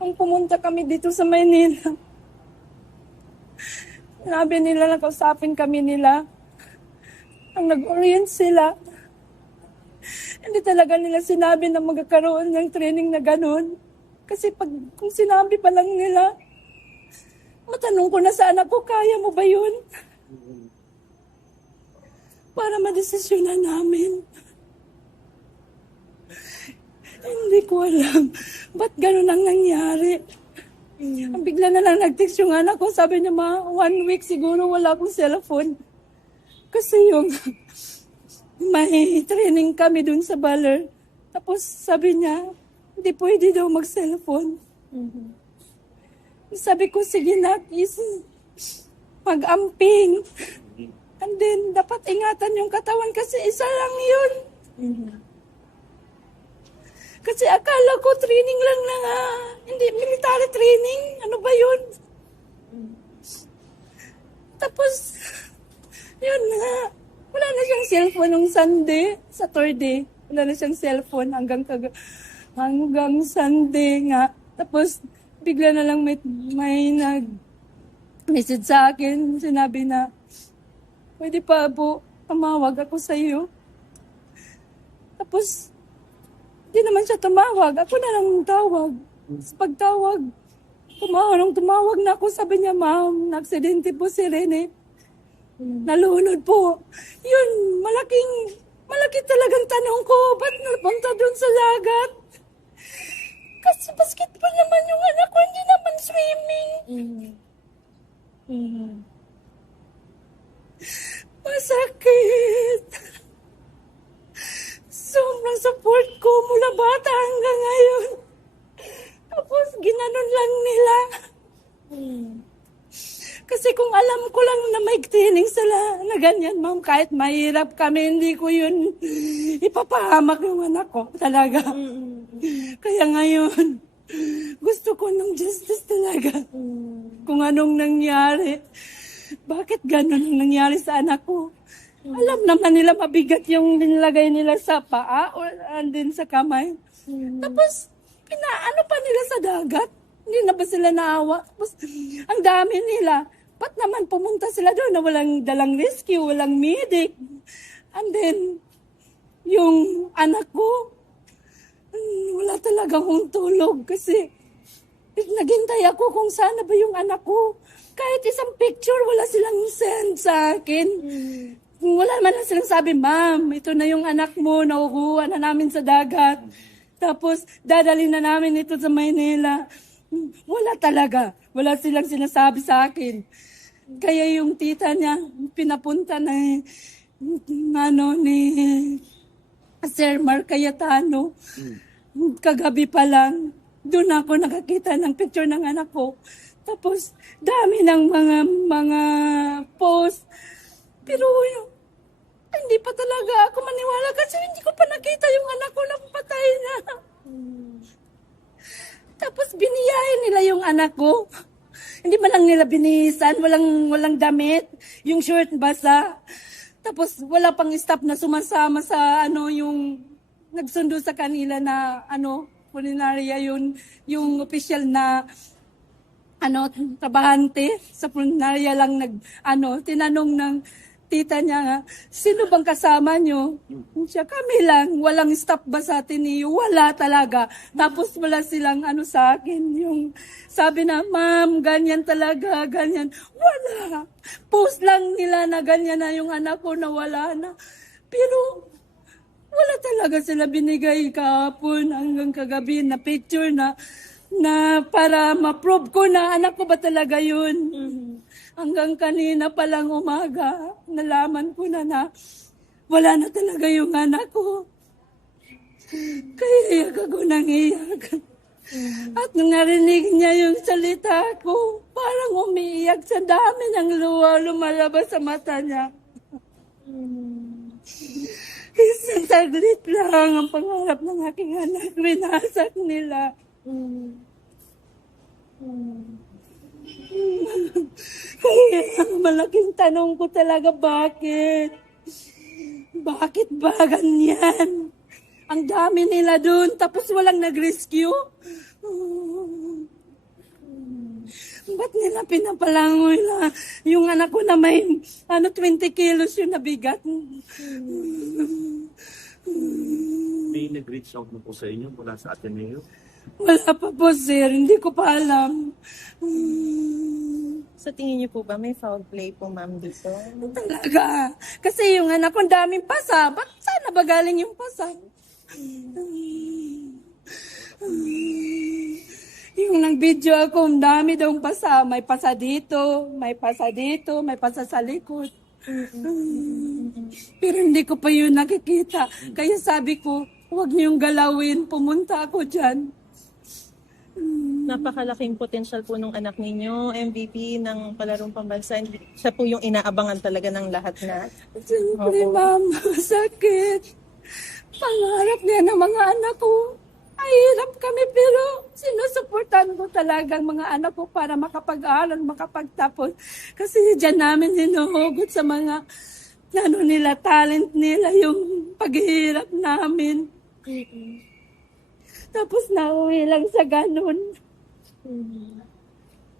Nung pumunta kami dito sa Maynila, sabi nila, nakausapin kami nila. Ang nag-orient sila, hindi talaga nila sinabi na magkakaroon ng training na ganun. Kasi kung sinabi pa lang nila, matanong ko na sa anak ko, kaya mo ba yun? Para madesisyonan namin. Hindi ko alam ba't ganun ang nangyari. Ang bigla na lang nag-text yung anak ko, sabi niya, 1 week siguro wala akong cellphone. Kasi yung may training kami dun sa Baler. Tapos sabi niya, hindi pwede daw mag-cellphone. Sabi ko, sige na, mag-amping. And then, dapat ingatan yung katawan kasi isa lang yun. Kasi akala ko training lang na nga. Hindi, military training. Ano ba yun? Tapos, yun nga. Wala na siyang cellphone nung Sunday, Saturday. Wala na siyang cellphone hanggang Sunday nga. Tapos, bigla na lang may nag-message sa akin. Sinabi na, pwede pa po, tumawag ako sa iyo. Tapos, di naman siya tumawag. Ako na lang tawag. Tapos pagtawag, tumawag na ako. Sabi niya, ma'am, na-aksidente po si Rene. Nalunod po. Yun, malaki talagang tanong ko. Ba't napunta doon sa dagat? Kasi basketball naman yung anak ko, hindi naman swimming. Masakit. Sobrang support ko mula bata hanggang ngayon. Tapos ginanon lang nila. Kasi kung alam ko lang na may training sila na ganyan, ma'am, kahit mahirap kami, hindi ko yun ipapahamak yung anak ko talaga. Kaya ngayon, gusto ko ng justice talaga. Kung anong nangyari. Bakit ganun ang nangyari sa anak ko? Alam naman nila mabigat yung nilagay nila sa paa o andin sa kamay. Tapos, pinaano pa nila sa dagat? Hindi na ba sila naawa? Tapos, ang dami nila. Ba't naman pumunta sila doon na walang dalang rescue, walang medic? And then, yung anak ko, wala talaga akong tulog kasi naghintay ako kung sana ba yung anak ko. Kahit isang picture, wala silang send sa akin. Wala man lang silang sabi, ma'am, ito na yung anak mo, nakukuha na namin sa dagat. Tapos, dadali na namin ito sa Maynila. Wala talaga. Wala silang sinasabi sa akin. Kaya yung tita niya, pinapunta na ni Sir Mark Cayetano. Kagabi pa lang, doon ako nakakita ng picture ng anak ko. Tapos, dami ng mga post. Pero hindi pa talaga ako maniwala kasi hindi ko pa nakita yung anak ko na patay na. Tapos biniyahin nila yung anak ko. Hindi man lang nila binihisan, walang damit, yung shirt basa. Tapos wala pang staff na sumasama sa yung nagsundo sa kanila na pulinarya yung official na trabahante sa pulinarya lang tinanong ng tita niya nga, sino bang kasama nyo? Siya, kami lang. Walang staff ba sa atin niyo? Wala talaga. Tapos wala silang sa akin. Yung sabi na, ma'am, ganyan talaga, ganyan. Wala. Post lang nila na ganyan na yung anak ko na wala na. Pero wala talaga sila binigay kahapon hanggang kagabi na picture na para ma-prove ko na anak ko ba talaga yun. Hanggang kanina palang umaga, nalaman ko na wala na talaga yung anak ko. Kaya iyak ako nang iyak. At nung narinig niya yung salita ko, parang umiiyak sa dami ng luha lumalabas sa mata niya. Isang saglit lang ang pangarap ng aking anak, winasak nila. Kaya malaking tanong ko talaga, bakit? Bakit ba ganyan? Ang dami nila dun, tapos walang nag-rescue? Ba't nila pinapalangoy na yung anak ko na may 20 kilos yung nabigat? May nag-reach out na po sa inyo mula sa Ateneo? Wala pa po, sir. Hindi ko pa alam. Sa tingin niyo po ba may foul play po, ma'am, dito? Talaga. Kasi yung anak ko, daming pasa. Ba't sana ba galing yung pasa? Yung nag-video ako, ang dami daw pasa. May pasa dito, may pasa dito, may pasa sa likod. Pero hindi ko pa yun nakikita. Kaya sabi ko, huwag niyong galawin. Pumunta ako dyan. Napakalaking potential po nung anak ninyo, MVP ng palarong pambansa. Siya po yung inaabangan talaga ng lahat na. Siyempre, ma'am, sakit. Pangarap niya ng mga anak ko. Mahirap kami pero sinusuportan ko talaga ang mga anak ko para makapag-aral, makapagtapos. Kasi dyan namin hinuhugot sa mga nila, talent nila, yung paghihirap namin. Tapos nauwi lang sa ganun.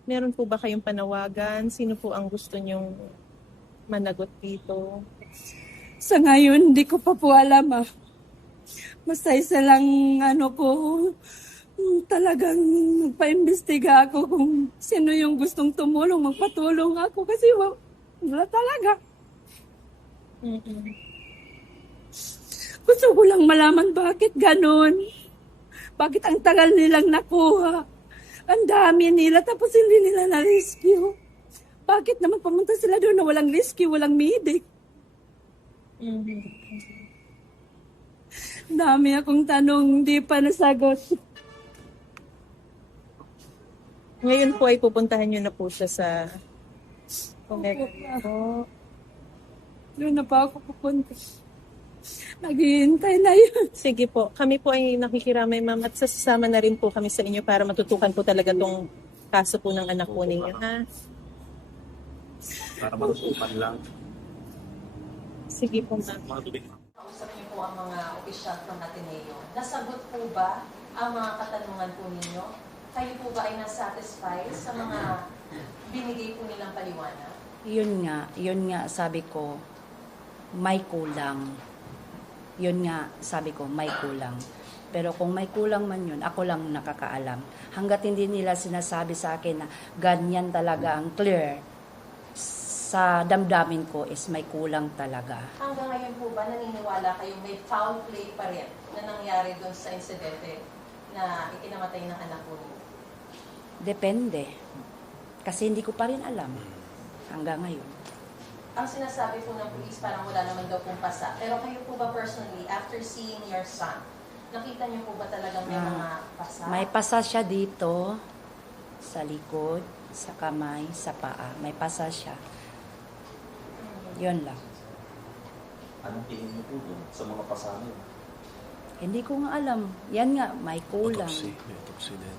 Meron po ba kayong panawagan? Sino po ang gusto nyong managot dito? Sa ngayon, hindi ko pa po alam. Basta isa lang talagang magpa-imbestiga ako kung sino yung gustong tumulong, magpatulong ako kasi wala talaga. Gusto ko lang malaman bakit ganun. Bakit ang tagal nilang nakuha? Ang dami nila tapos hindi nila na-rescue. Bakit naman pumunta sila doon na walang rescue, walang medic? Dami akong tanong, hindi pa nasagot. Ngayon po ay pupuntahan nyo na po siya sa Connect. Doon na pa ako pupunta. Naghihintay na yun. Sige po, kami po ay nakikiramay, ma'am, at sasama na rin po kami sa inyo para matutukan po talaga tong kaso po ng anak po ninyo, ha? Para matutupan lang. Sige po, ma'am. Mga tubig. Kausap niyo po ang mga opisyal ng Ateneo. Nasagot po ba ang mga katanungan po ninyo? Kayo po ba ay nasatisfy sa mga binigay po nilang paliwanag? Yun nga, sabi ko, may kulang. Yun nga, sabi ko, may kulang. Pero kung may kulang man yun, ako lang nakakaalam. Hanggat hindi nila sinasabi sa akin na ganyan talaga ang clear, sa damdamin ko is may kulang talaga. Hanggang ngayon po ba naniniwala kayo may foul play pa rin na nangyari doon sa insidente na ikinamatay ng anak po niyo? Depende. Kasi hindi ko pa rin alam hanggang ngayon. Ang sinasabi po ng police parang wala naman daw pong pasa. Pero kayo po ba personally, after seeing your son, nakita niyo po ba talagang may mga pasa? May pasa siya dito, sa likod, sa kamay, sa paa. May pasa siya. Yun lang. Anong tingin niyo po doon sa mga pasangan? Hindi ko nga alam. Yan nga, may kulang. May autopsy din.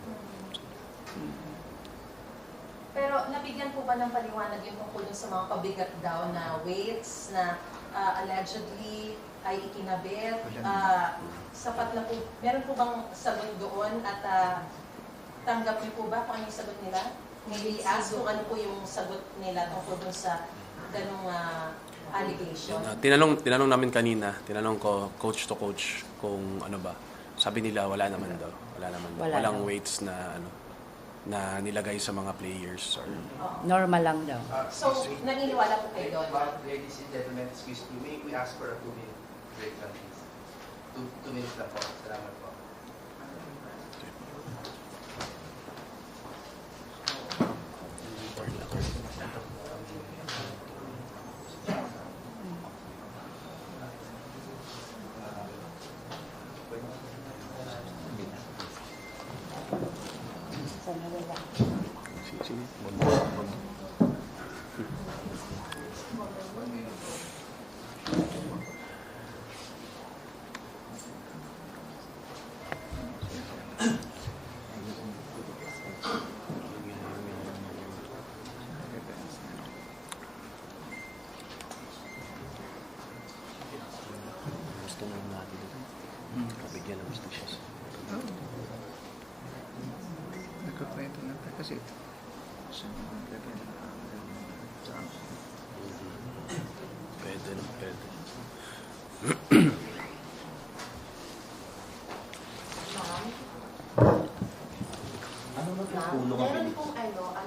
Pero nabigyan po ba ng paliwanag yung tungkol dun sa mga pabigat daw na weights na allegedly ay ikinabit? Sapat na po, meron po bang sagot doon at tanggap niyo po ba kung ano yung sagot nila? Maybe ask kung ano po yung sagot nila tungkol dun sa ganong allegation. Tinanong namin kanina, tinanong ko coach to coach kung ano ba. Sabi nila wala naman daw. Walang weights na na nilagay sa mga players or Normal lang daw. So, naniniwala po kayo doon? Ladies and gentlemen, excuse me, may we ask for a 2-minute break lang, please? 2 minutes lang po. Salamat po. gusto na natin. Kabigyan ng gusto siya. Nagkakwento na tayo kasi Pwede na, pwede. Meron pong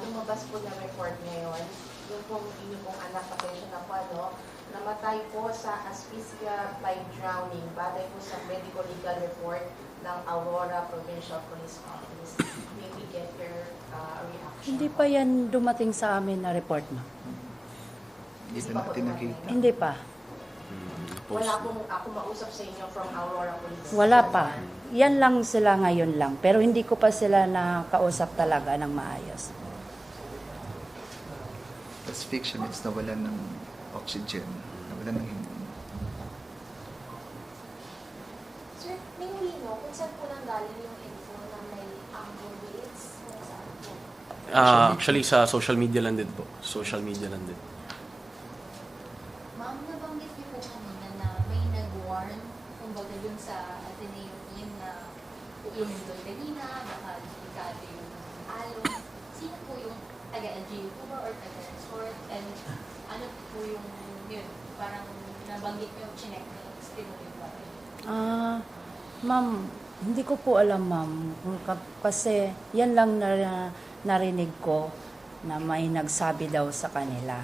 lumabas po na report ngayon, yung pong inyong pong anak, pasensya na po, namatay po sa asphyxia by drowning, batay po sa medical legal report ng Aurora Provincial Police Office. May we get your reaction? Hindi pa yan dumating sa amin na report, ma'am. Hindi pa natin nakita. Hindi pa. Wala pong ako mausap sa inyo from Aurora Police. Wala pa. Yan lang sila ngayon lang. Pero hindi ko pa sila nakausap talaga ng maayos. Asphyxia means nawalan ng oxygen, nawalan ng himno. Sir, may know kung saan po nang galing yung info na may weights? Saan po? Actually, sa social media lang din po. Social media lang din. Ma'am, nabanggit niyo po kanina na may nag-warn, kumbaga dun sa Ateneo, yun na yung Dolderina, baka delikado yung alon. Sino po yung taga-LGU po ba or taga-resort? And ano po yung yun? Parang nabanggit niyo, chinek niyo, stimulo ba? Ma'am, hindi ko po alam, ma'am. Kasi yan lang narinig ko na may nagsabi daw sa kanila.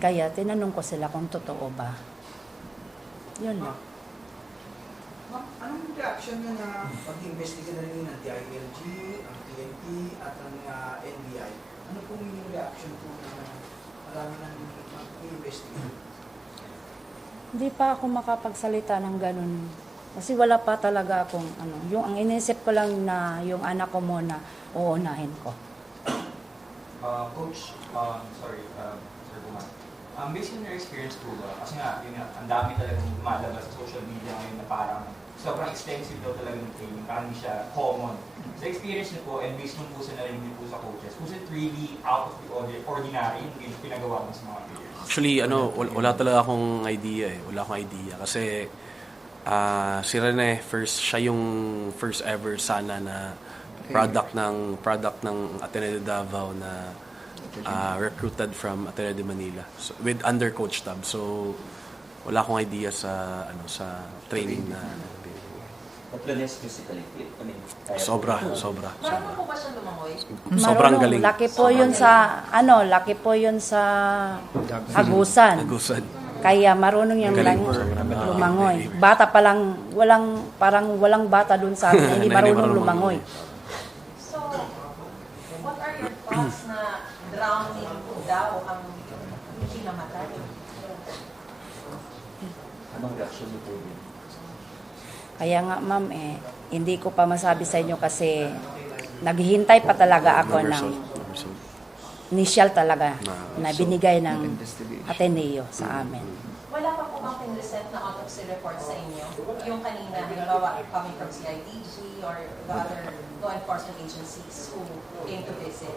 Kaya tinanong ko sila kung totoo ba. Yun lang. Ma'am, anong reaction niyo na pag-investiga na rin ng DILG, ang PNP, at ang NBI? Ano pong yung reaction po na marami nang mag-investiga? Hindi pa ako makapagsalita ng ganun. Kasi wala pa talaga akong yung ang inisip ko lang na yung anak ko muna uunahin ko. Coach, Sir Buman. Based on your experience po ba, kasi nga, yun nga, ang dami talagang lumalabas sa social media ngayon na parang sobrang extensive daw talaga ng training, parang hindi siya common. Sa experience niyo po, and based po sa narinig niyo po sa coaches, was it really out of the ordinary yung pinagawa mo sa mga players? Actually, wala talaga akong idea eh. Wala akong idea. Kasi si Rene, siya yung first ever sana na product ng Ateneo de Davao na recruited from Ateneo de Manila with under Coach Tab. So wala akong idea sa training na sobra. Marunong po ba siya lumangoy? Sobrang galing. Laki po yun sa Agusan. Kaya marunong yung lumangoy. Bata pa lang, walang bata dun sa amin, hindi marunong lumangoy. So, what are your thoughts na drowning daw ang hindi namatay? Anong reaction niyo po yun? Kaya nga ma'am, hindi ko pa masabi sa inyo kasi naghihintay pa talaga ako ng initial talaga na binigay ng Ateneo sa amin. Wala pa po bang pinresent na autopsy report sa inyo? Yung kanina, halimbawa, coming from CIDG or the other law enforcement agencies who came to visit?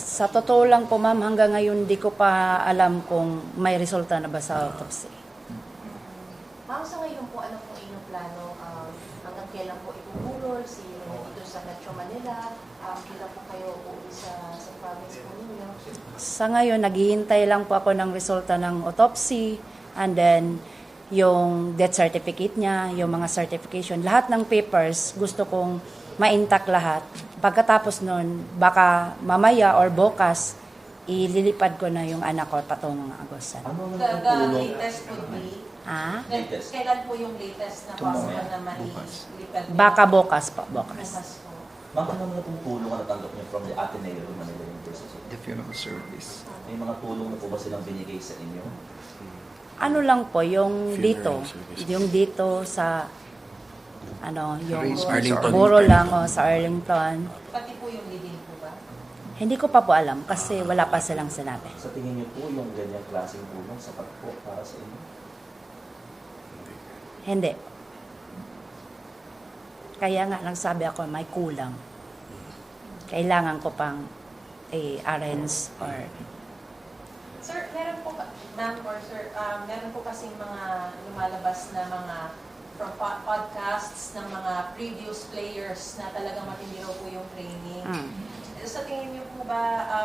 Sa totoo lang po ma'am, hanggang ngayon di ko pa alam kung may resulta na ba sa autopsy. Ma'am, sa ngayon po, ano po inyong plano? Hanggang kailan po ipupulol dito sa Metro Manila? Kailan po kayo uuwi sa province po ninyo? Sa ngayon, naghihintay lang po ako ng resulta ng autopsy and then yung death certificate niya, yung mga certification, lahat ng papers, gusto kong ma-intact lahat. Pagkatapos nun, baka mamaya or bukas, ililipad ko na yung anak ko patungong Agusan. The latest would be? Latest? Kailan po yung latest na possible na mailipad? Baka bukas po, bukas. Bukas po. Ma'am, ano mga itong tulong na natanggap niyo from the Ateneo de Manila University? The funeral service. May mga tulong na po ba silang binigay sa inyo? Ano lang po, yung Funeral dito, service. yung dito sa, yung Arlington. Buro lang sa Arlington. Pati po yung living po ba? Hindi ko pa po alam kasi wala pa silang sinabi. Sa tingin niyo po, yung ganyang klaseng tulong sapat po para sa inyo? Hindi. Kaya nga nagsabi ako, may kulang. Kailangan ko pang i-arrange or... Sir, meron po, ma'am or sir, meron po kasing mga lumalabas na mga from podcasts ng mga previous players na talagang matindi raw po yung training. Sa tingin niyo po, po ba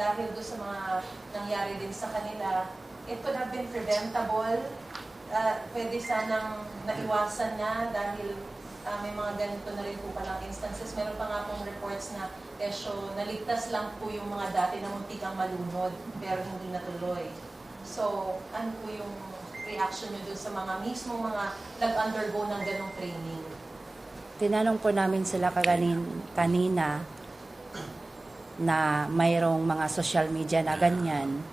dahil doon sa mga nangyari din sa kanila, it could have been preventable? Pwede sanang naiwasan na dahil may mga ganito na rin po palang instances. Meron pa nga pong reports na naligtas lang po yung mga dati na muntikang malunod pero hindi natuloy. So, ano po yung reaction nyo doon sa mga mismong mga nag-undergo ng ganong training? Tinanong po namin sila kanina na mayroong mga social media na ganyan.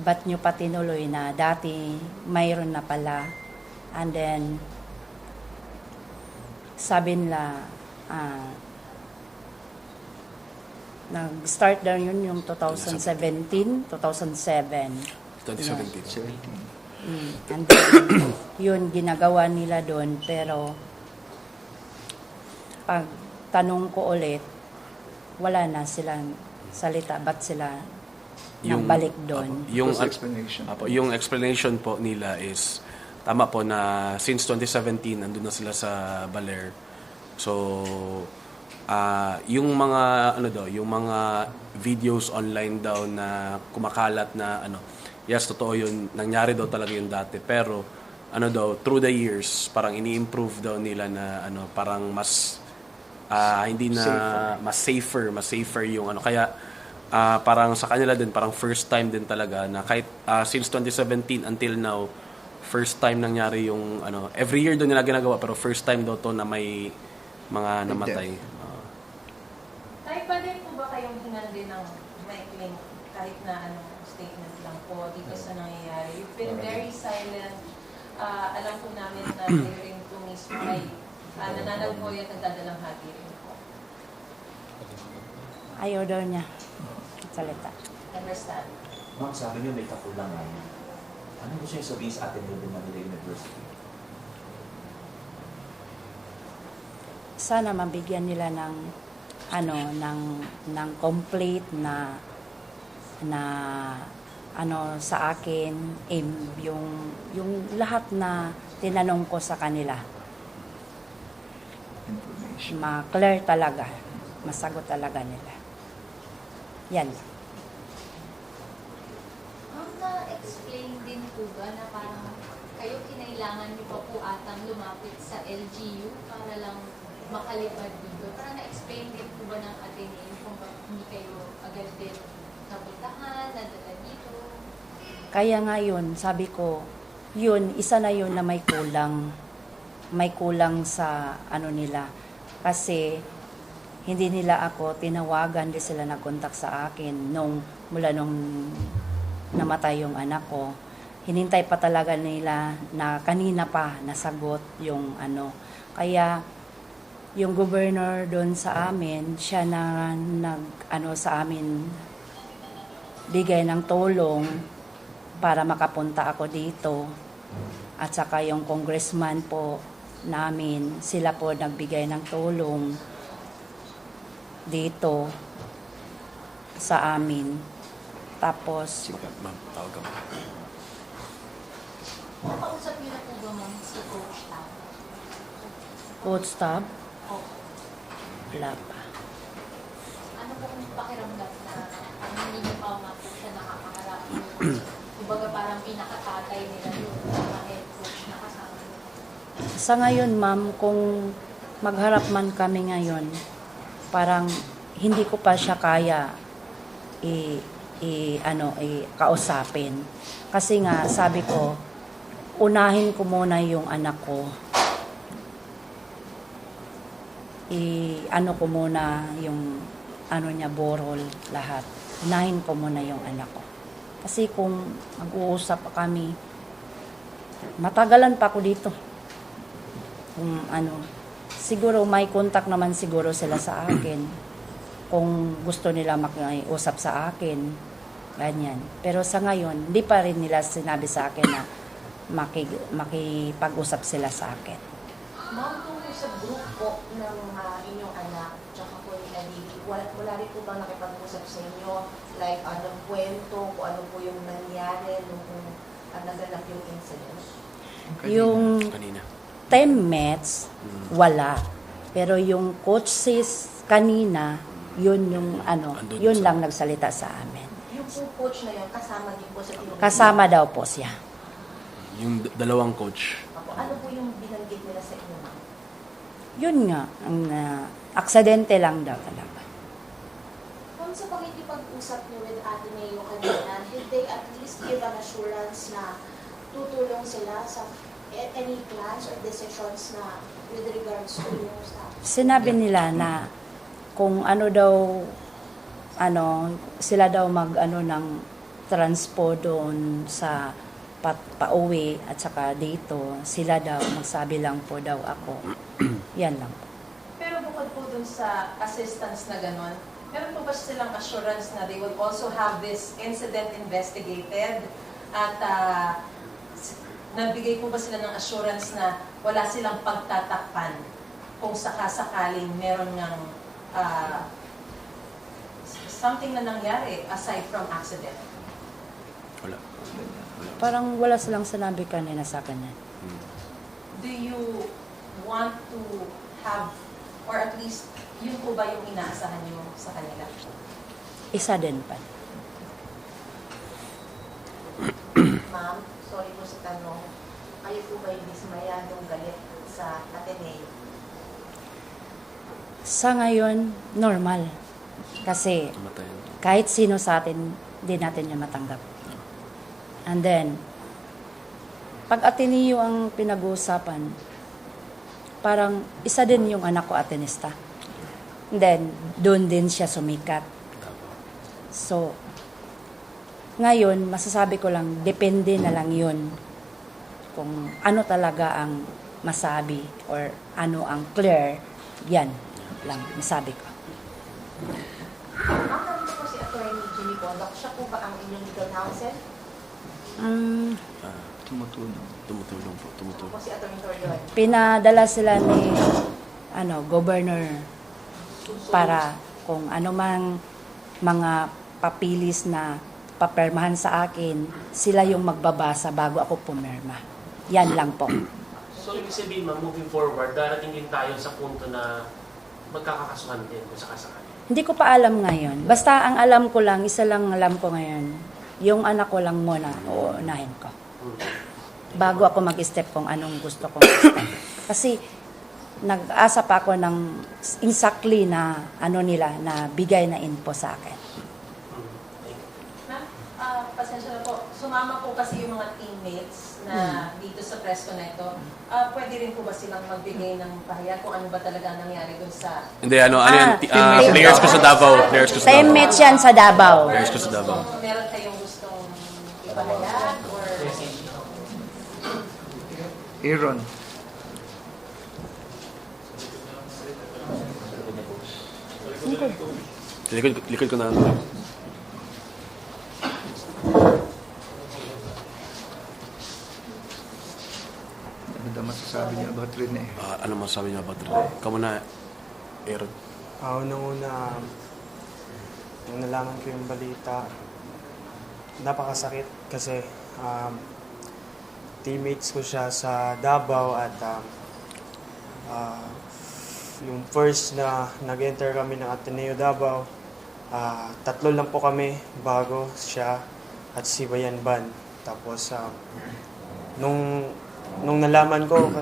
Ba't nyo pa tinuloy na dati mayroon na pala? And then, sabi nila, nag-start daw yun yung 2017, 2007. 2017. And then, yun, ginagawa nila doon. Pero, pag tanong ko ulit, wala na silang salita. Ba't sila nagbalik doon? Yung explanation po nila is, tama po na since 2017, nandun na sila sa Baler. So, yung mga yung mga videos online daw na kumakalat na yes, totoo yun, nangyari daw talaga yun dati, pero through the years parang ini-improve daw nila na parang mas hindi na mas safer yung kaya parang sa kanila din parang first time din talaga na kahit since 2017 until now first time nangyari yung every year daw nila ginagawa pero first time daw to na may mga namatay. Pwede po ba kayong hingan din ng maikling kahit na statement lang po dito sa nangyayari? You've been very silent. Alam po namin na hearing po mismo ay nananagpoy at nagdadalang hati rin po. Ayaw daw niya salita. Understand? Ma'am, sabi niyo may kakulangan. Ano gusto niyo sabihin sa Ateneo de Manila University? Sana mabigyan nila ng ng complete na sa akin yung lahat na tinanong ko sa kanila. Ma-clear talaga, masagot talaga nila. Yan. Na-explain din po ba na parang kayo kinailangan niyo pa po atang lumapit sa LGU para lang makalipad dito? Parang na-explain din po ba ng Ateneo kung hindi kayo agad din napuntahan, nadala dito? Kaya nga yun, sabi ko, yun, isa na yun na may kulang. May kulang sa nila. Kasi hindi nila ako tinawagan, di sila nag-contact sa akin mula nung namatay yung anak ko. Hinintay pa talaga nila na kanina pa nasagot yung Kaya yung governor doon sa amin, siya na sa amin bigay ng tulong para makapunta ako dito. At saka yung congressman po namin, sila po nagbigay ng tulong dito sa amin. Tapos, Ma'am, tawag ka. Nakausap niyo na po ba ma'am si Coach Tab? Coach Tab, Oo. wala pa. Ano po kung pakiramdam na hindi niyo pa nga po siya nakakaharap? Kumbaga parang pinakatatay nila yung mga head coach na kasama niyo. Sa ngayon, ma'am, kung magharap man kami ngayon, parang hindi ko pa siya kaya kausapin. Kasi nga, sabi ko, unahin ko muna yung anak ko. Ko muna yung niya, borol, lahat. Unahin ko muna yung anak ko. Kasi kung mag-uusap pa kami, matagalan pa ako dito. Kung siguro may contact naman siguro sila sa akin. Kung gusto nila makiusap sa akin, ganyan. Pero sa ngayon, hindi pa rin nila sinabi sa akin na makipag-usap sila sa akin. Ma'am, kung sa grupo ng inyong anak, tsaka po ni Aditi, wala rin po bang nakipag-usap sa inyo? Like, anong kwento, kung ano po yung nangyari nung naganap yung incident? Yung Kanina. teammates, wala. Pero yung coaches kanina, Yun yung ano, Andun yun sa- lang nagsalita sa amin. Yung po coach na yun, kasama din po sa tinutulungan. Kasama daw po siya. Yung dalawang coach. Apo, ano po yung binanggit nila sa inyo, ma'am? Yun nga, ang aksidente lang daw talaga. Kung sa pakikipag-usap niyo with Ate Mayo kanina, did they at least give an assurance na tutulong sila sa any plans or decisions na with regards to yung staff? Sinabi nila na kung ano daw, sila daw ng transpo doon sa pauwi at saka dito, sila daw, magsabi lang po daw ako. Yan lang po. Pero bukod po dun sa assistance na gano'n, meron po ba silang assurance na they will also have this incident investigated? At nabigay po ba sila ng assurance na wala silang pagtatakpan kung sakasakaling meron ng something na nangyari aside from accident? Wala. Parang wala silang sinabi kanina sa kanya. Do you want to have, or at least, yun po ba yung inaasahan nyo sa kanila? Isa din pa. Ma'am, sorry po sa tanong. Kayo po ba yung dismayadong galit sa Ateneo? Sa ngayon, normal. Kasi kahit sino sa atin, hindi natin niya matanggap. And then, pag Ateneo ang pinag-uusapan, parang isa din yung anak ko Atenista. And then, doon din siya sumikat. So, ngayon, masasabi ko lang, depende na lang yun kung ano talaga ang masabi or ano ang clear, yan lang masabi ko. Ma'am, nandito po si Attorney Jimmy Bondoc. Siya po ba ang inyong legal counsel? Tumutulong po. Po si Attorney Torion. Pinadala sila ni governor para kung ano mang mga papilis na papermahan sa akin, sila yung magbabasa bago ako pumirma. Yan lang po. So, ibig sabihin, ma'am, moving forward, darating din tayo sa punto na magkakakasuhan din kung sakasakali. Hindi ko pa alam ngayon. Basta ang alam ko lang, isa lang alam ko ngayon, yung anak ko lang muna, uunahin ko. Bago ako mag-step kung anong gusto kong step. Kasi nag-asa pa ako ng exactly na nila, na bigay na info sa akin. Ma'am, pasensya na po. Sumama po kasi yung mga teammates na dito sa Press Connecto. Pwede rin po ba silang magbigay ng pahayag kung ano ba talaga nangyari dun sa... Hindi, players ko sa Davao. Teammates yan sa Davao. Players ko sa Davao. Meron kayong gustong ipahayag or... Aaron. Likod ko na. Ano daw masasabi niya about Rene? Ano masasabi niya about Rene? Ikaw muna, Aaron. Unang-una, nung nalaman ko yung balita, napakasakit kasi teammates ko siya sa Davao at yung first na nag-enter kami ng Ateneo Davao, 3 lang po kami bago siya at si Bayan Ban. Tapos nung nalaman ko,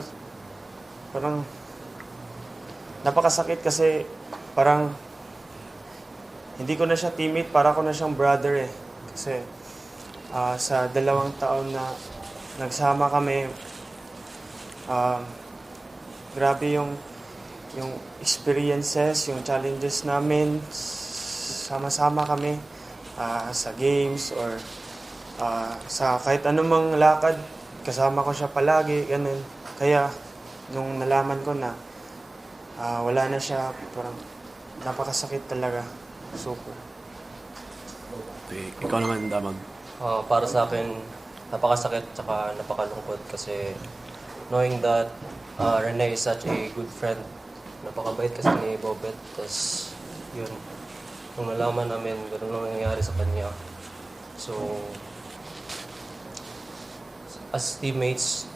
parang napakasakit kasi parang hindi ko na siya teammate, para ko na siyang brother eh. Kasi sa 2 taon na nagsama kami, grabe yung experiences, yung challenges namin, sama-sama kami sa games or sa kahit anumang lakad, kasama ko siya palagi, ganun. Kaya nung nalaman ko na wala na siya, parang napakasakit talaga. Super. Ikaw naman, Damag. Para sa akin, napakasakit tsaka napakalungkot kasi knowing that Rene is such a good friend. Napakabait kasi ni Bobet. Tapos, yun, nung nalaman namin, gano'n lang nangyayari sa kanya. So, as teammates,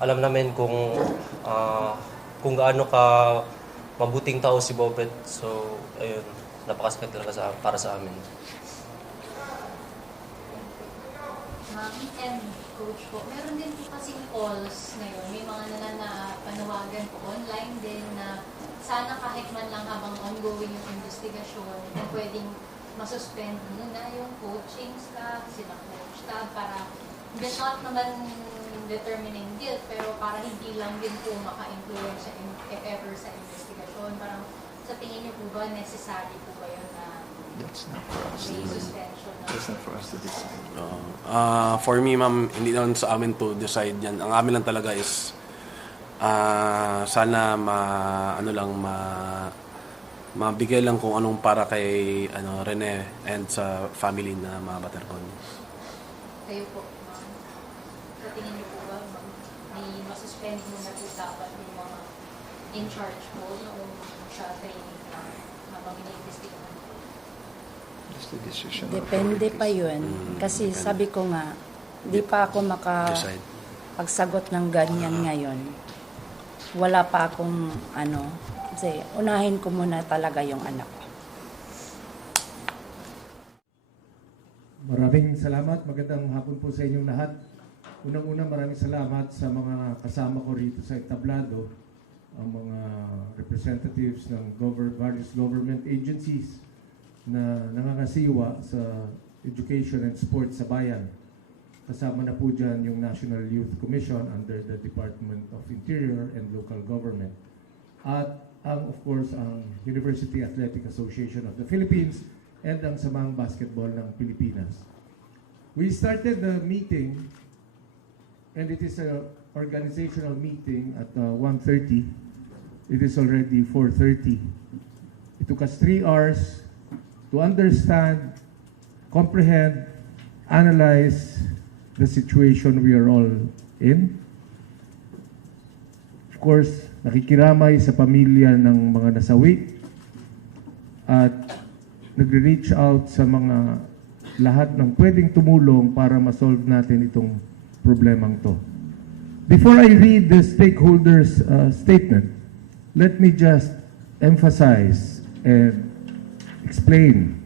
alam namin kung gaano mabuting tao si Bobet. So, ayun, napakasakit talaga para sa amin. And coach po, meron din po kasing calls ngayon. May mga nananawagan po online din na sana kahit man lang habang ongoing yung investigasyon, na pwedeng masuspend muna yung coaching staff, sila coach staff, para not naman determining guilt, pero para hindi lang din po maka-influence ever sa investigasyon. Parang sa tingin niyo po ba, necessary po ba yun na That's not for us. may suspension? That's not for us to decide. For me, ma'am, hindi naman sa amin to decide yan. Ang amin lang talaga is sana mabigay lang kung anong para kay Rene and sa family na mga Batercones. Kayo po, ma'am. Sa tingin niyo po ba, ma'am, may masuspend muna po dapat yung mga in charge po noong sa training na habang ina-investigahan po? Just a decision. Depende pa yun. Kasi sabi ko nga, di pa ako makapagsagot ng ganyan ngayon. Wala pa akong kasi unahin ko muna talaga yung anak ko. Maraming salamat. Magandang hapon po sa inyong lahat. Unang-una, maraming salamat sa mga kasama ko rito sa entablado, ang mga representatives ng various government agencies na nangangasiwa sa education and sports sa bayan. Kasama na po dyan yung National Youth Commission under the Department of Interior and Local Government. At of course, ang University Athletic Association of the Philippines and ang Samang Basketball ng Pilipinas. We started the meeting, and it is an organizational meeting at 1:30. It is already 4:30. It took us 3 hours to understand, comprehend, analyze the situation we are all in. Of course, nakikiramay sa pamilya ng mga nasawi at nagre-reach out sa mga lahat ng pwedeng tumulong para ma-solve natin itong problemang to. Before I read the stakeholders' statement, let me just emphasize and explain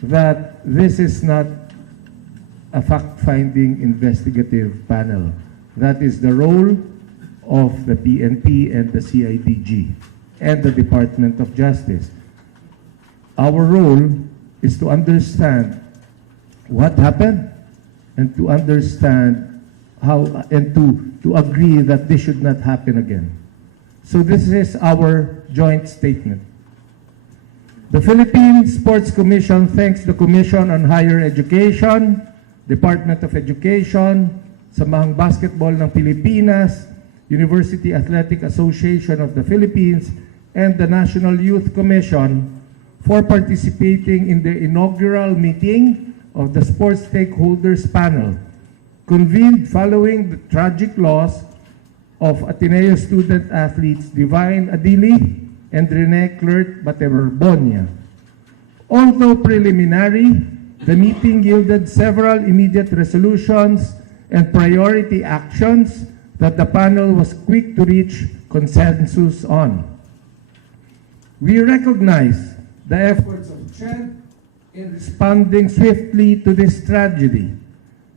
that this is not a fact-finding investigative panel. That is the role of the PNP and the CIDG and the Department of Justice. Our role is to understand what happened and to understand how and to agree that this should not happen again. So this is our joint statement. The Philippine Sports Commission thanks the Commission on Higher Education, Department of Education, Samahang Basketball ng Pilipinas, University Athletic Association of the Philippines, and the National Youth Commission for participating in the inaugural meeting of the Sports Stakeholders Panel, convened following the tragic loss of Ateneo student athletes Divine Adili and Rene Clert Baterbonia. Although preliminary, the meeting yielded several immediate resolutions and priority actions that the panel was quick to reach consensus on. We recognize the efforts of CHED in responding swiftly to this tragedy.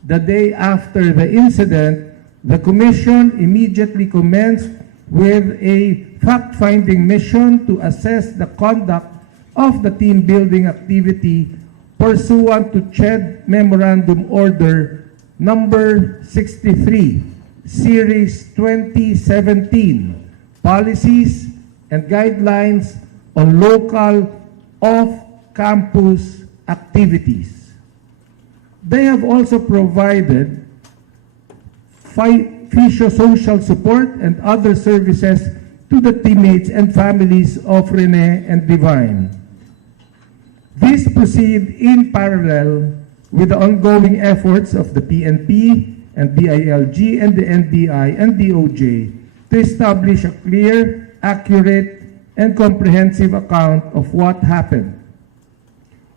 The day after the incident, the Commission immediately commenced with a fact-finding mission to assess the conduct of the team-building activity pursuant to CHED Memorandum Order Number 63, Series 2017, Policies and Guidelines on Local Off-Campus Activities. They have also provided physiosocial support and other services to the teammates and families of Rene and Divine. These proceed in parallel with the ongoing efforts of the PNP and DILG and the NBI and DOJ to establish a clear, accurate, and comprehensive account of what happened.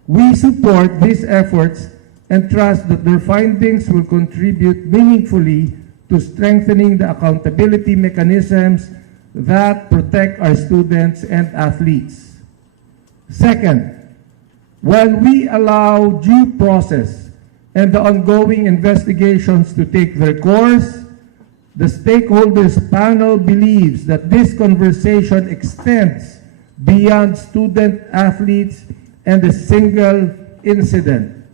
We support these efforts and trust that their findings will contribute meaningfully to strengthening the accountability mechanisms that protect our students and athletes. Second, while we allow due process and the ongoing investigations to take their course, the stakeholders panel believes that this conversation extends beyond student athletes and a single incident.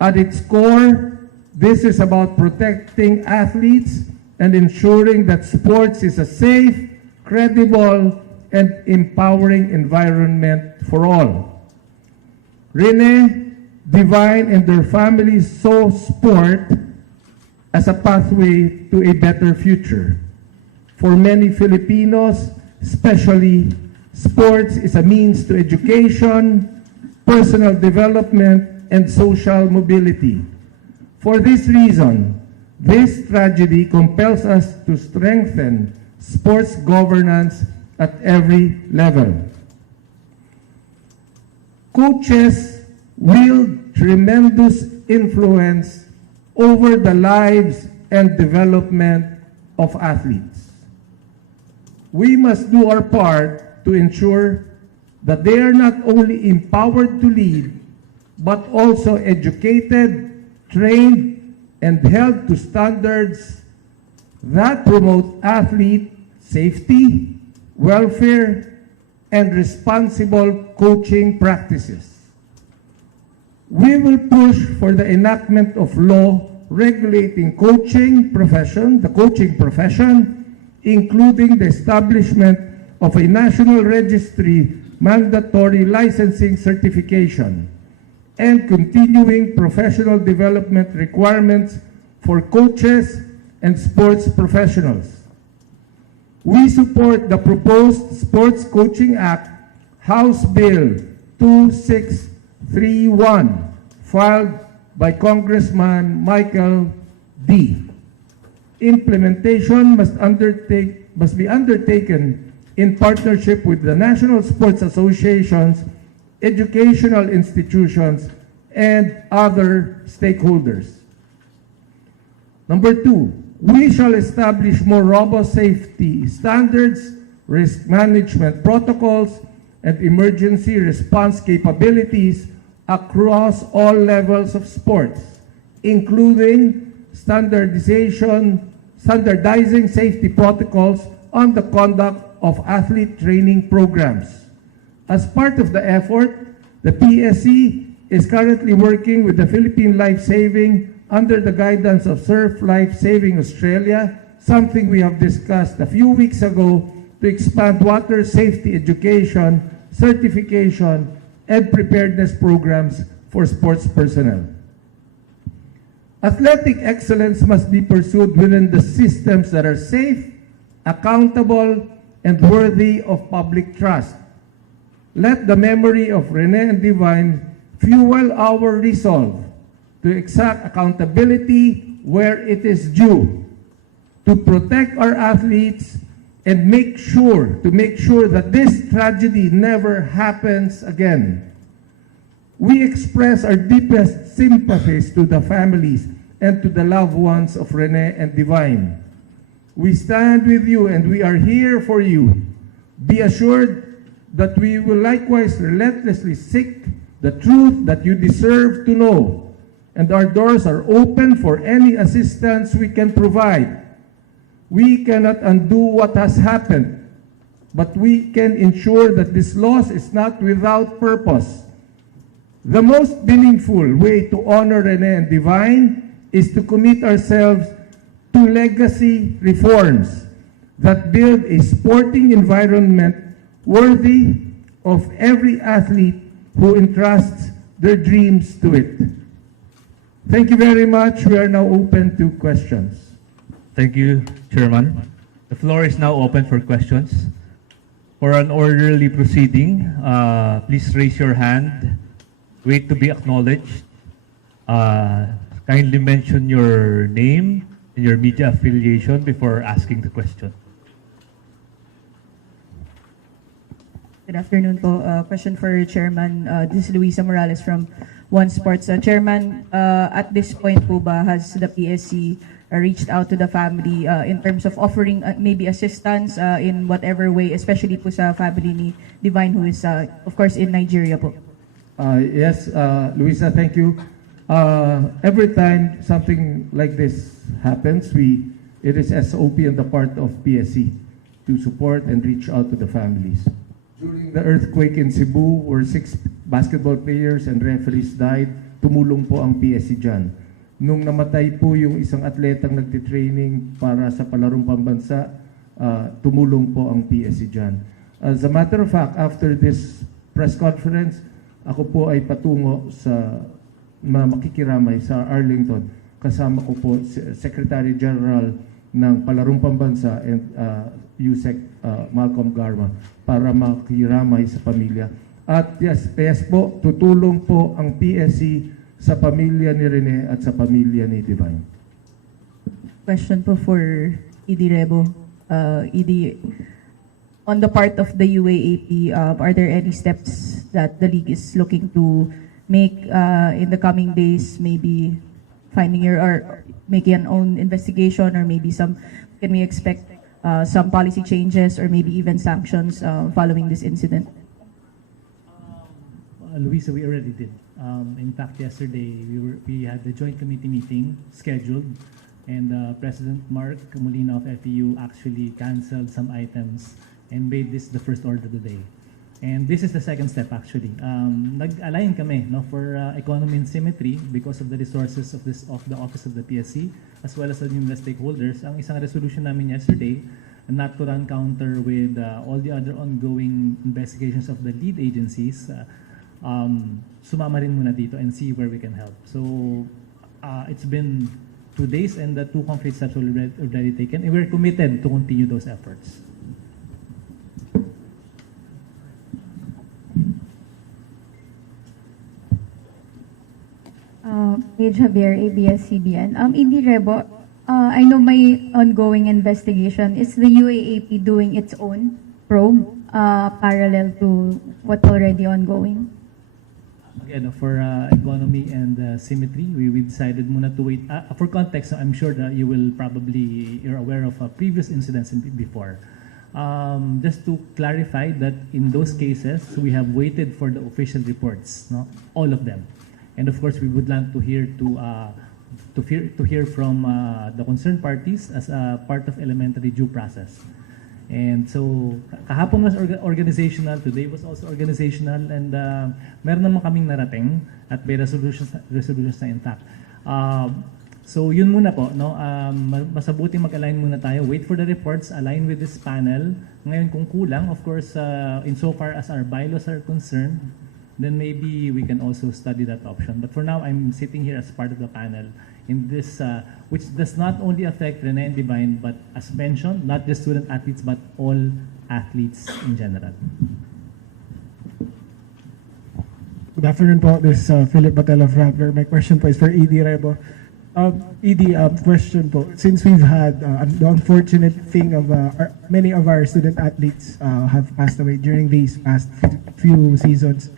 At its core, this is about protecting athletes and ensuring that sports is a safe, credible, and empowering environment for all. Rene, Divine, and their families saw sport as a pathway to a better future. For many Filipinos, especially, sports is a means to education, personal development, and social mobility. For this reason, this tragedy compels us to strengthen sports governance at every level. Coaches wield tremendous influence over the lives and development of athletes. We must do our part to ensure that they are not only empowered to lead, but also educated, trained, and held to standards that promote athlete safety, welfare, and responsible coaching practices. We will push for the enactment of law regulating the coaching profession, including the establishment of a national registry mandatory licensing certification, and continuing professional development requirements for coaches and sports professionals. We support the proposed Sports Coaching Act, House Bill 2631, filed by Congressman Michael D. Implementation must be undertaken in partnership with the national sports associations, educational institutions, and other stakeholders. Number 2, we shall establish more robust safety standards, risk management protocols, and emergency response capabilities across all levels of sports, including standardizing safety protocols on the conduct of athlete training programs. As part of the effort, the PSC is currently working with the Philippine Life Saving under the guidance of Surf Life Saving Australia, something we have discussed a few weeks ago, to expand water safety education, certification, and preparedness programs for sports personnel. Athletic excellence must be pursued within the systems that are safe, accountable, and worthy of public trust. Let the memory of Rene and Divine fuel our resolve to exact accountability where it is due, to protect our athletes, and make sure that this tragedy never happens again. We express our deepest sympathies to the families and to the loved ones of Rene and Divine. We stand with you and we are here for you. Be assured that we will likewise relentlessly seek the truth that you deserve to know, and our doors are open for any assistance we can provide. We cannot undo what has happened, but we can ensure that this loss is not without purpose. The most meaningful way to honor Rene and Divine is to commit ourselves to legacy reforms that build a sporting environment worthy of every athlete who entrusts their dreams to it. Thank you very much. We are now open to questions. Thank you, Chairman. The floor is now open for questions. For an orderly proceeding, please raise your hand. Wait to be acknowledged. Kindly mention your name and your media affiliation before asking the question. Good afternoon po. Question for Chairman. This is Luisa Morales from One Sports. Chairman, at this point po ba has the PSC reached out to the family in terms of offering maybe assistance in whatever way, especially po sa family ni Divine who is of course in Nigeria po? Yes, Luisa, thank you. Every time something like this happens, it is SOP on the part of PSC to support and reach out to the families. During the earthquake in Cebu, where 6 basketball players and referees died, tumulong po ang PSC dyan. Nung namatay po yung isang atletang nagtitraining para sa palarong pambansa, tumulong po ang PSC dyan. As a matter of fact, after this press conference, ako po ay patungo sa makikiramay sa Arlington. Kasama ko po si Secretary General ng Palarong Pambansa and USEC Malcolm Garma para makiramay sa pamilya. At yes po, tutulong po ang PSC sa pamilya ni Rene at sa pamilya ni Divine. Question po for ED Rebo. ED, on the part of the UAAP, are there any steps that the league is looking to make in the coming days, maybe finding or making an own investigation, or maybe can we expect some policy changes or maybe even sanctions following this incident? Luisa, we already did. In fact, yesterday we had the joint committee meeting scheduled, and President Mark Molina of FEU actually canceled some items and made this the first order of the day. And this is the second step actually. Nag-align kami for economy and symmetry because of the resources of the Office of the PSC as well as the numerous stakeholders. Ang isang resolution namin yesterday, not to run counter with all the other ongoing investigations of the lead agencies, sumama rin muna dito and see where we can help. So it's been 2 days and the 2 concrete steps were already taken, and we're committed to continue those efforts. Paige Javier, ABS-CBN. ED Rebo, I know may ongoing investigation. Is the UAAP doing its own probe parallel to what's already ongoing? Again, for economy and symmetry, we decided muna to wait. For context, I'm sure that you're aware of previous incidents before. Just to clarify that in those cases, we have waited for the official reports, all of them. And of course, we would like to hear from the concerned parties as a part of elementary due process. And so, kahapon was organizational, today was also organizational, and meron naman kaming narating at may resolutions na intact. So yun muna po, masabuti mag-align muna tayo, wait for the reports, align with this panel. Ngayon kung kulang, of course, insofar as our bylaws are concerned, then maybe we can also study that option. But for now, I'm sitting here as part of the panel in this, which does not only affect Rene and Divine, but as mentioned, not just student athletes, but all athletes in general. Good afternoon po. This is Philip Batella of Rappler. My question po is for ED Rebo. ED, question po. Since we've had the unfortunate thing of many of our student athletes have passed away during these past few seasons,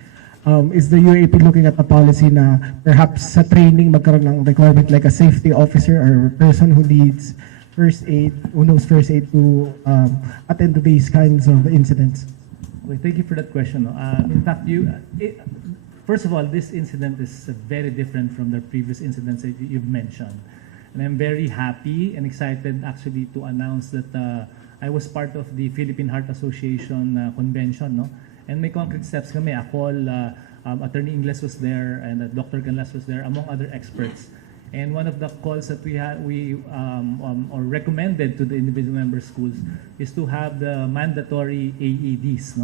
is the UAP looking at a policy na perhaps sa training magkaroon ng requirement like a safety officer or person who needs first aid, who knows first aid to attend to these kinds of incidents? Okay, thank you for that question. In fact, first of all, this incident is very different from the previous incidents that you've mentioned. And I'm very happy and excited actually to announce that I was part of the Philippine Heart Association convention, and may concrete steps kami. Ako, Attorney Ingles was there, and Dr. Canlas was there, among other experts. And one of the calls that we or recommended to the individual member schools is to have the mandatory AEDs,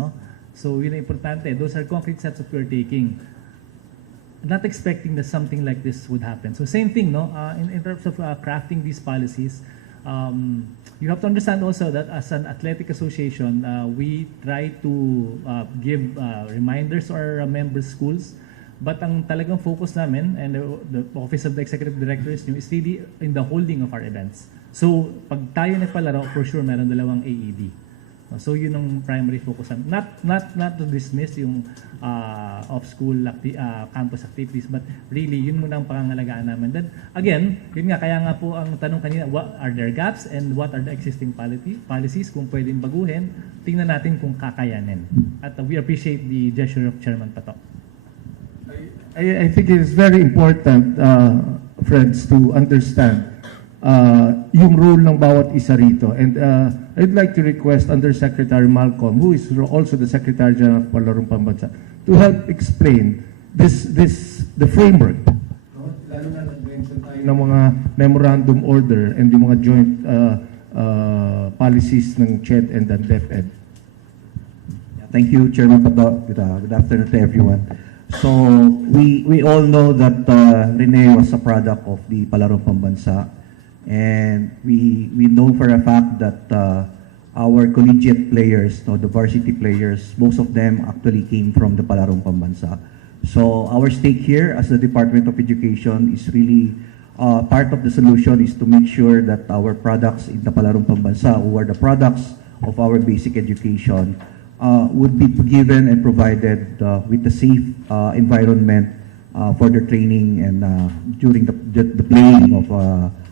So yun importante. Those are concrete steps that we're taking. Not expecting that something like this would happen. So same thing, in terms of crafting these policies, you have to understand also that as an athletic association, we try to give reminders to our member schools. But ang talagang focus namin, and the Office of the Executive Director is really in the holding of our events. So pag tayo nagpalaro, for sure meron 2 AED. So yun ang primary focus. Not to dismiss yung off-school campus activities, but really yun muna ang pangangalagaan namin. Then again, yun nga, kaya nga po ang tanong kanina, what are their gaps and what are the existing policies kung pwedeng baguhin, tingnan natin kung kakayanin. At we appreciate the gesture of Chairman Pato. I think it is very important, friends, to understand yung role ng bawat isa rito. And I'd like to request Undersecretary Malcolm, who is also the Secretary General of Palarong Pambansa, to help explain the framework. Lalo na nag-mention tayo ng mga memorandum order and yung mga joint policies ng CHED and ng DepEd. Thank you, Chairman Pato. Good afternoon to everyone. So we all know that Rene was a product of the Palarong Pambansa. And we know for a fact that our collegiate players, the varsity players, most of them actually came from the Palarong Pambansa. So our stake here as the Department of Education is really part of the solution is to make sure that our products in the Palarong Pambansa, who are the products of our basic education, would be given and provided with a safe environment for their training and during the playing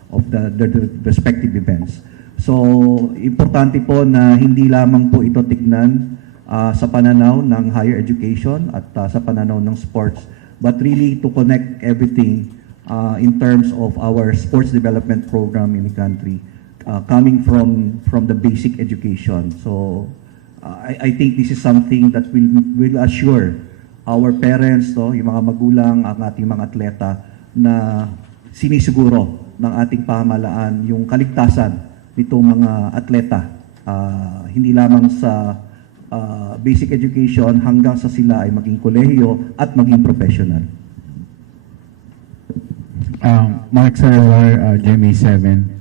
of the respective events. So, importante po na hindi lamang po ito tignan sa pananaw ng higher education at sa pananaw ng sports, but really to connect everything in terms of our sports development program in the country, coming from the basic education. So, I think this is something that will assure our parents, yung mga magulang, ang ating mga atleta, na sinisiguro ng ating pamahalaan yung kaligtasan nitong mga atleta, hindi lamang sa basic education hanggang sa sila ay maging kolehiyo at maging professional. Mark Sarawar, GMA7.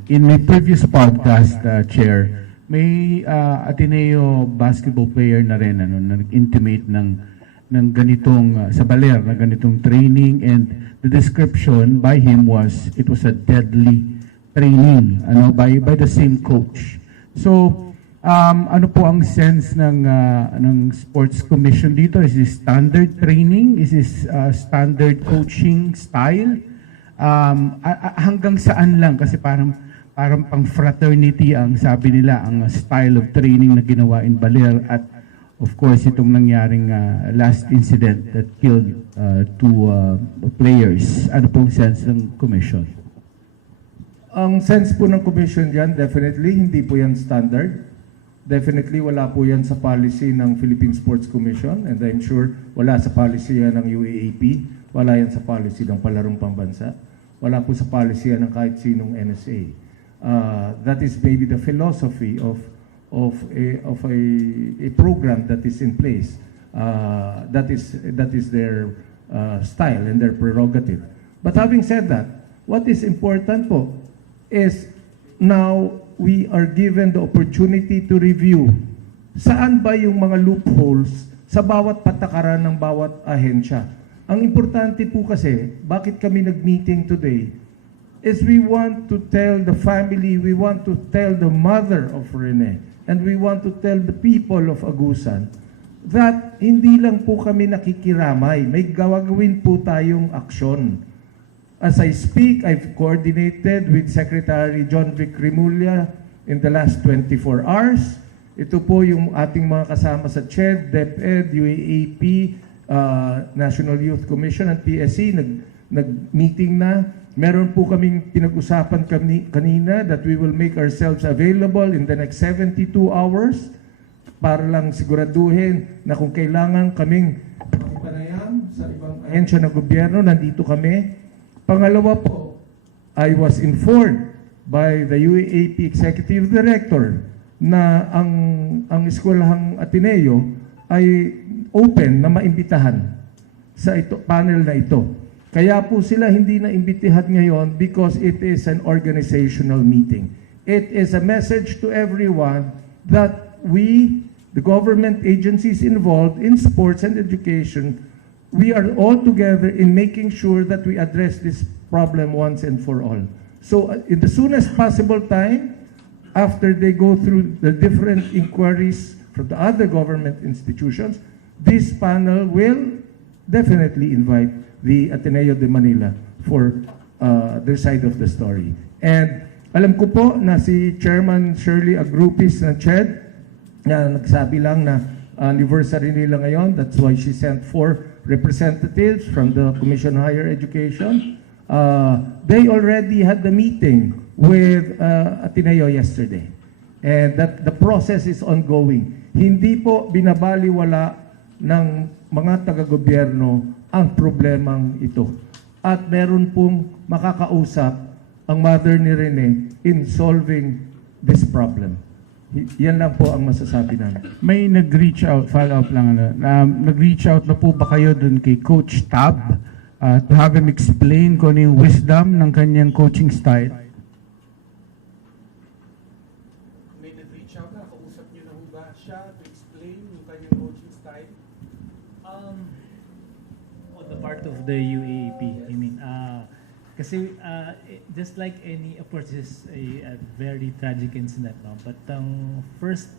In my previous podcast, Chair, may Ateneo basketball player na rin na nag-intimate ng ganitong sa Baler, na ganitong training, and the description by him was it was a deadly training by the same coach. So ano po ang sense ng Sports Commission dito? Is this standard training? Is this standard coaching style? Hanggang saan lang? Kasi parang pang fraternity ang sabi nila ang style of training na ginawa in Baler, at of course, itong nangyaring last incident that killed two players. Ano pong sense ng Commission? Ang sense po ng Commission dyan, definitely, hindi po yan standard. Definitely, wala po yan sa policy ng Philippine Sports Commission, and I'm sure wala sa policy yan ng UAAP, wala yan sa policy ng Palarong Pambansa, wala po sa policy yan ng kahit sinong NSA. That is maybe the philosophy of a program that is in place. That is their style and their prerogative. But having said that, what is important po is now we are given the opportunity to review saan ba yung mga loopholes sa bawat patakaran ng bawat ahensya. Ang importante po kasi, bakit kami nag-meeting today, is we want to tell the family, we want to tell the mother of Rene, and we want to tell the people of Agusan that hindi lang po kami nakikiramay, may gawagawin po tayong aksyon. As I speak, I've coordinated with Secretary John Vic Rimulya in the last 24 hours. Ito po yung ating mga kasama sa CHED, DepEd, UAAP, National Youth Commission at PSC, nag-meeting na. Meron po kaming pinag-usapan kanina that we will make ourselves available in the next 72 hours para lang siguraduhin na kung kailangan kaming panayam sa ibang ahensya ng gobyerno, nandito kami. Pangalawa po, I was informed by the UAAP Executive Director na ang eskwelahang Ateneo ay open na maimbitahan sa panel na ito. Kaya po sila hindi na imbitahan ngayon because it is an organizational meeting. It is a message to everyone that we, the government agencies involved in sports and education, we are all together in making sure that we address this problem once and for all. So in the soonest possible time, after they go through the different inquiries from the other government institutions, this panel will definitely invite the Ateneo de Manila for their side of the story. And alam ko po na si Chairman Shirley Agrupis ng CHED na nagsabi lang na anniversary nila ngayon. That's why she sent 4 representatives from the Commission on Higher Education. They already had the meeting with Ateneo yesterday. And that the process is ongoing. Hindi po binabaliwala ng mga taga-gobyerno ang problemang ito. At meron pong makakausap ang mother ni Rene in solving this problem. Yan lang po ang masasabi namin. May nag-reach out, follow-up lang, nag-reach out na po ba kayo dun kay Coach Tab to have him explain kung ano yung wisdom ng kanyang coaching style? May nag-reach out na, kausap niyo na ho ba siya to explain yung kanyang coaching style? On the part of the UAAP, I mean, kasi just like any, of course, this is a very tragic incident, no? But first,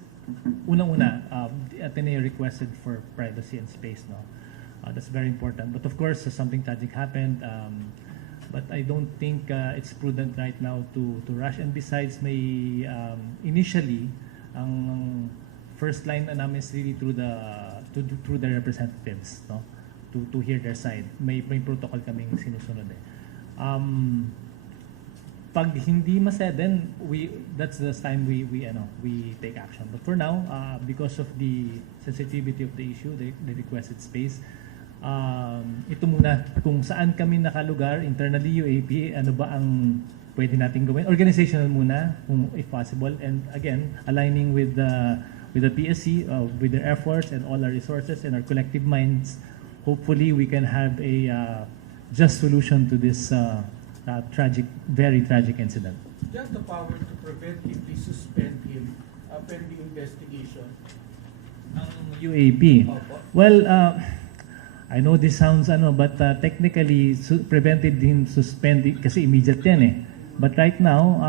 unang-una, the Ateneo requested for privacy and space, no? That's very important. But of course, something tragic happened. But I don't think it's prudent right now to rush. And besides, may initially, ang first line na namin is really through the representatives, no? To hear their side. May protocol kaming sinusunod eh. Pag hindi masaid, then that's the time we take action. But for now, because of the sensitivity of the issue, the requested space, ito muna kung saan kami nakalugar internally UAP, ano ba ang pwede nating gawin, organizational muna kung if possible, and again aligning with the PSC, with their efforts and all our resources and our collective minds. Hopefully we can have a just solution to this tragic, very tragic incident. Just the power to preventively suspend him pending investigation. UAP. Well, I know this sounds but technically prevented him suspended kasi immediate yan eh. But right now,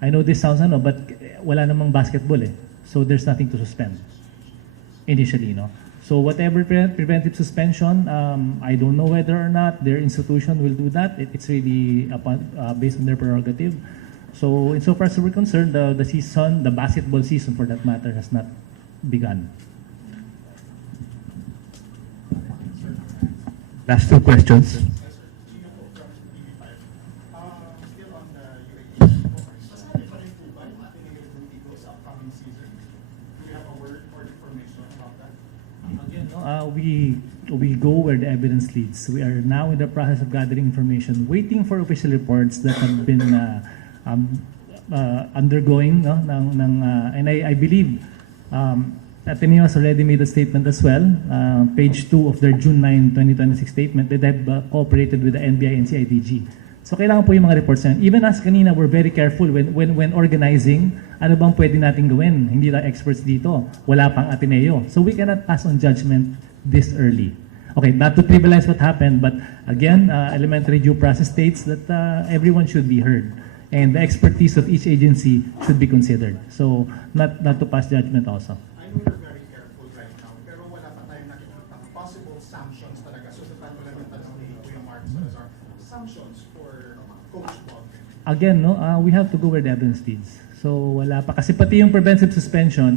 I know this sounds but wala namang basketball eh. So there's nothing to suspend initially, no? So whatever preventive suspension, I don't know whether or not their institution will do that. It's really based on their prerogative. So insofar as we're concerned, the season, the basketball season for that matter, has not begun. Last 2 questions. We go where the evidence leads. We are now in the process of gathering information, waiting for official reports that have been undergoing, no? And I believe Ateneo has already made a statement as well, page 2 of their June 9, 2026 statement, that they have cooperated with the NBI and CIDG. So kailangan po yung mga reports yan. Even us kanina, we're very careful when organizing, ano bang pwede natin gawin? Hindi lang experts dito. Wala pang Ateneo. So we cannot pass on judgment this early. Okay, not to trivialize what happened, but again, elementary due process states that everyone should be heard. And the expertise of each agency should be considered. So not to pass judgment also. I know you're very careful right now, pero wala pa tayong nakikita possible sanctions talaga. So sa tanong lang yung tanong ni Kuya Mark Salazar, sanctions for Coach Bob. Again, no, we have to go where the evidence leads. So wala pa. Kasi pati yung preventive suspension,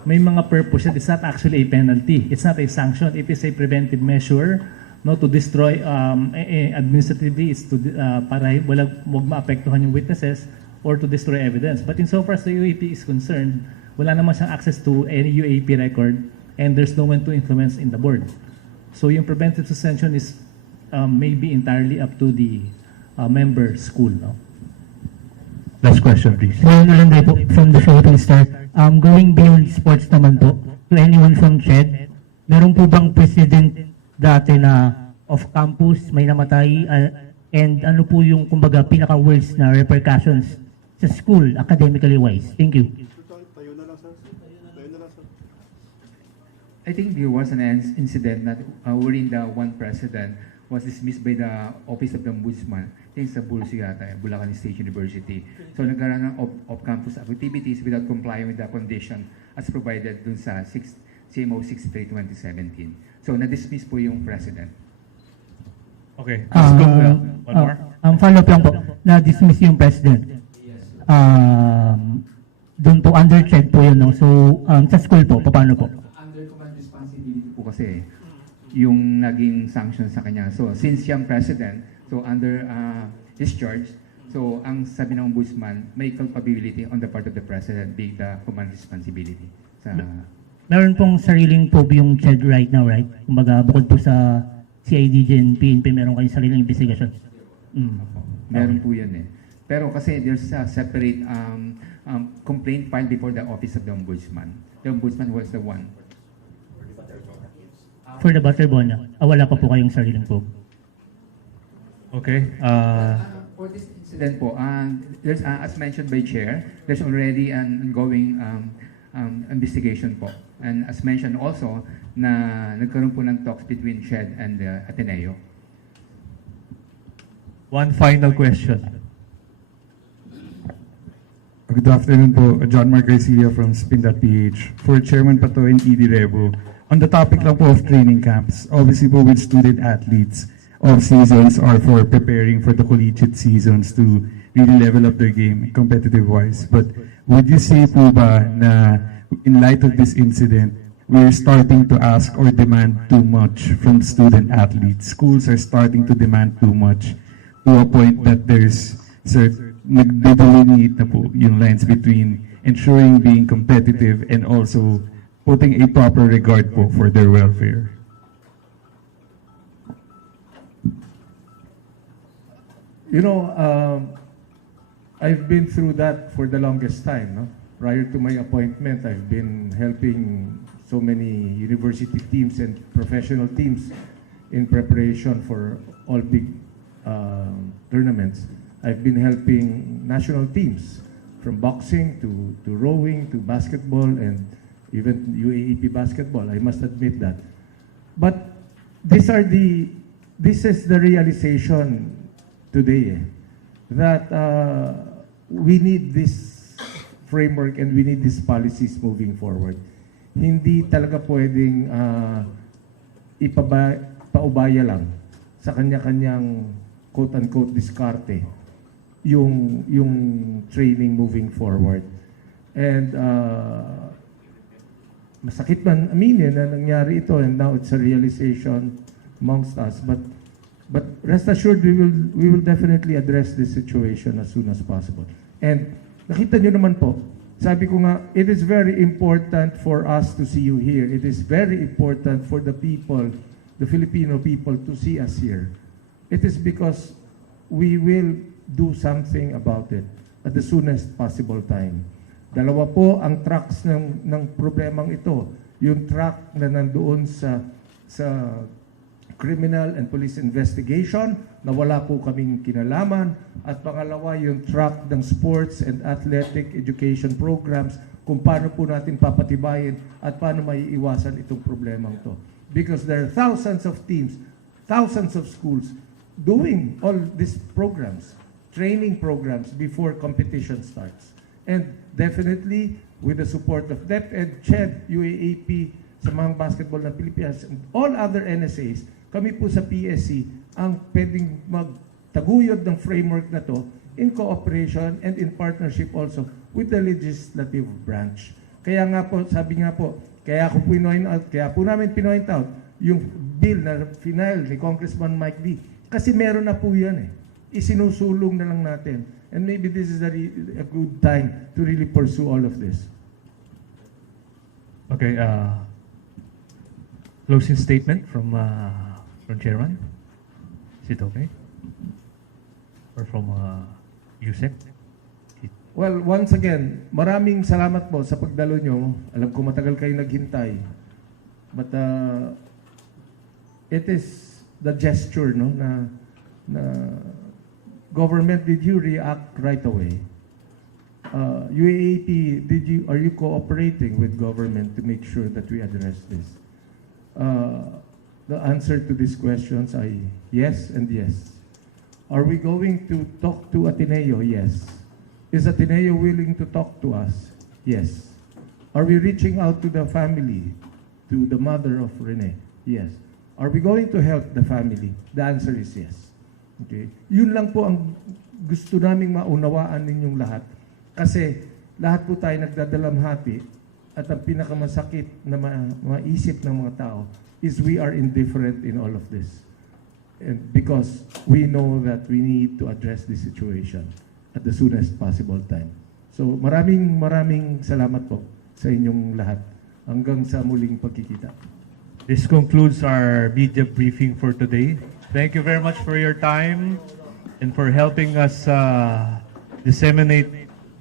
may mga purpose. It's not actually a penalty. It's not a sanction. It is a preventive measure, no, to destroy administratively. It's to para wag maapektuhan yung witnesses or to destroy evidence. But insofar as the UAP is concerned, wala naman siyang access to any UAP record and there's no one to influence in the board. So yung preventive suspension is maybe entirely up to the member school, no? Last question, please. Ryan Ulanday po from the Philippine Star. Going beyond sports naman po, to anyone from CHED, meron po bang president dati na off-campus, may namatay, and ano po yung kumbaga pinaka-worst na repercussions sa school, academically wise? Thank you. I think there was an incident not wherein the one president was dismissed by the Office of the Ombudsman. I think sa Bulls yata, Bulacan State University. So nagkaroon ng off-campus activities without complying with the condition as provided dun sa CMO 63/2017. So na-dismiss po yung president. Okay. Let's go. One more. Follow-up lang po, na-dismiss yung president. Doon po, under check po yun, no? So, sa school po, paano po? Under command responsibility po kasi yung naging sanction sa kanya. So, since siyang president, so under his charge, so ang sabi ng ombudsman, may culpability on the part of the president being the command responsibility. Sa, Meron pong sariling probe yung CHED right now, right? Kumbaga, bukod po sa CIDG and PNP, meron kayong sariling investigation. meron po yan eh. Pero kasi there's a separate complaint filed before the Office of the Ombudsman. The Ombudsman was the one. For the Butterbona, wala pa po kayong sariling probe. Okay. For this incident po, there's, as mentioned by Chair, there's already an ongoing investigation po. And as mentioned also, na nagkaroon po ng talks between CHED and the Ateneo. One final question. Good afternoon po, John Mark Garcia from Spin.ph. For Chairman Pato and ED Rebo, on the topic lang po of training camps, obviously po with student athletes, all seasons are for preparing for the collegiate seasons to really level up their game competitive-wise. But would you say po ba na in light of this incident, we're starting to ask or demand too much from student athletes? Schools are starting to demand too much to a point that there's nag-delineate na po yung lines between ensuring being competitive and also putting a proper regard po for their welfare. You know, I've been through that for the longest time. No? Prior to my appointment, I've been helping so many university teams and professional teams in preparation for all big tournaments. I've been helping national teams from boxing to rowing to basketball and even UAAP basketball. I must admit that. But this is the realization today that we need this framework and we need these policies moving forward. Hindi talaga pwedeng paubaya lang sa kanya-kanyang quote-unquote diskarte yung training moving forward. And masakit man aminin na nangyari ito and now it's a realization amongst us. But rest assured, we will definitely address this situation as soon as possible. And nakita nyo naman po, sabi ko nga, it is very important for us to see you here. It is very important for the people, the Filipino people, to see us here. It is because we will do something about it at the soonest possible time. Dalawa po ang tracks ng problemang ito. Yung track na nandoon sa criminal and police investigation na wala po kaming kinalaman, at pangalawa yung track ng sports and athletic education programs kung paano po natin papatibayin at paano maiiwasan itong problemang ito. Because there are thousands of teams, thousands of schools doing all these programs, training programs before competition starts. And definitely, with the support of DepEd, CHED, UAAP, Samahang Basketball ng Pilipinas, and all other NSAs, kami po sa PSC ang pwedeng magtaguyod ng framework na to in cooperation and in partnership also with the legislative branch. Kaya nga po, sabi nga po, kaya po namin pinoint out yung bill na final ni Congressman Mike D. Kasi meron na po yan eh. Isinusulong na lang natin. And maybe this is a good time to really pursue all of this. Okay, closing statement from Chairman. Is it okay? Or from Yusek? Well, once again, maraming salamat po sa pagdalo nyo. Alam ko matagal kayo naghintay. But it is the gesture, no, na government, did you react right away? UAAP, are you cooperating with government to make sure that we address this? The answer to these questions are yes and yes. Are we going to talk to Ateneo? Yes. Is Ateneo willing to talk to us? Yes. Are we reaching out to the family, to the mother of Rene? Yes. Are we going to help the family? The answer is yes. Okay? Yun lang po ang gusto naming maunawaan ninyong lahat. Kasi lahat po tayo nagdadalamhati at ang pinakamasakit na maisip ng mga tao is we are indifferent in all of this. And because we know that we need to address this situation at the soonest possible time. So maraming salamat po sa inyong lahat. Hanggang sa muling pagkikita. This concludes our media briefing for today. Thank you very much for your time and for helping us disseminate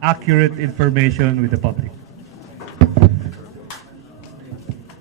accurate information with the public.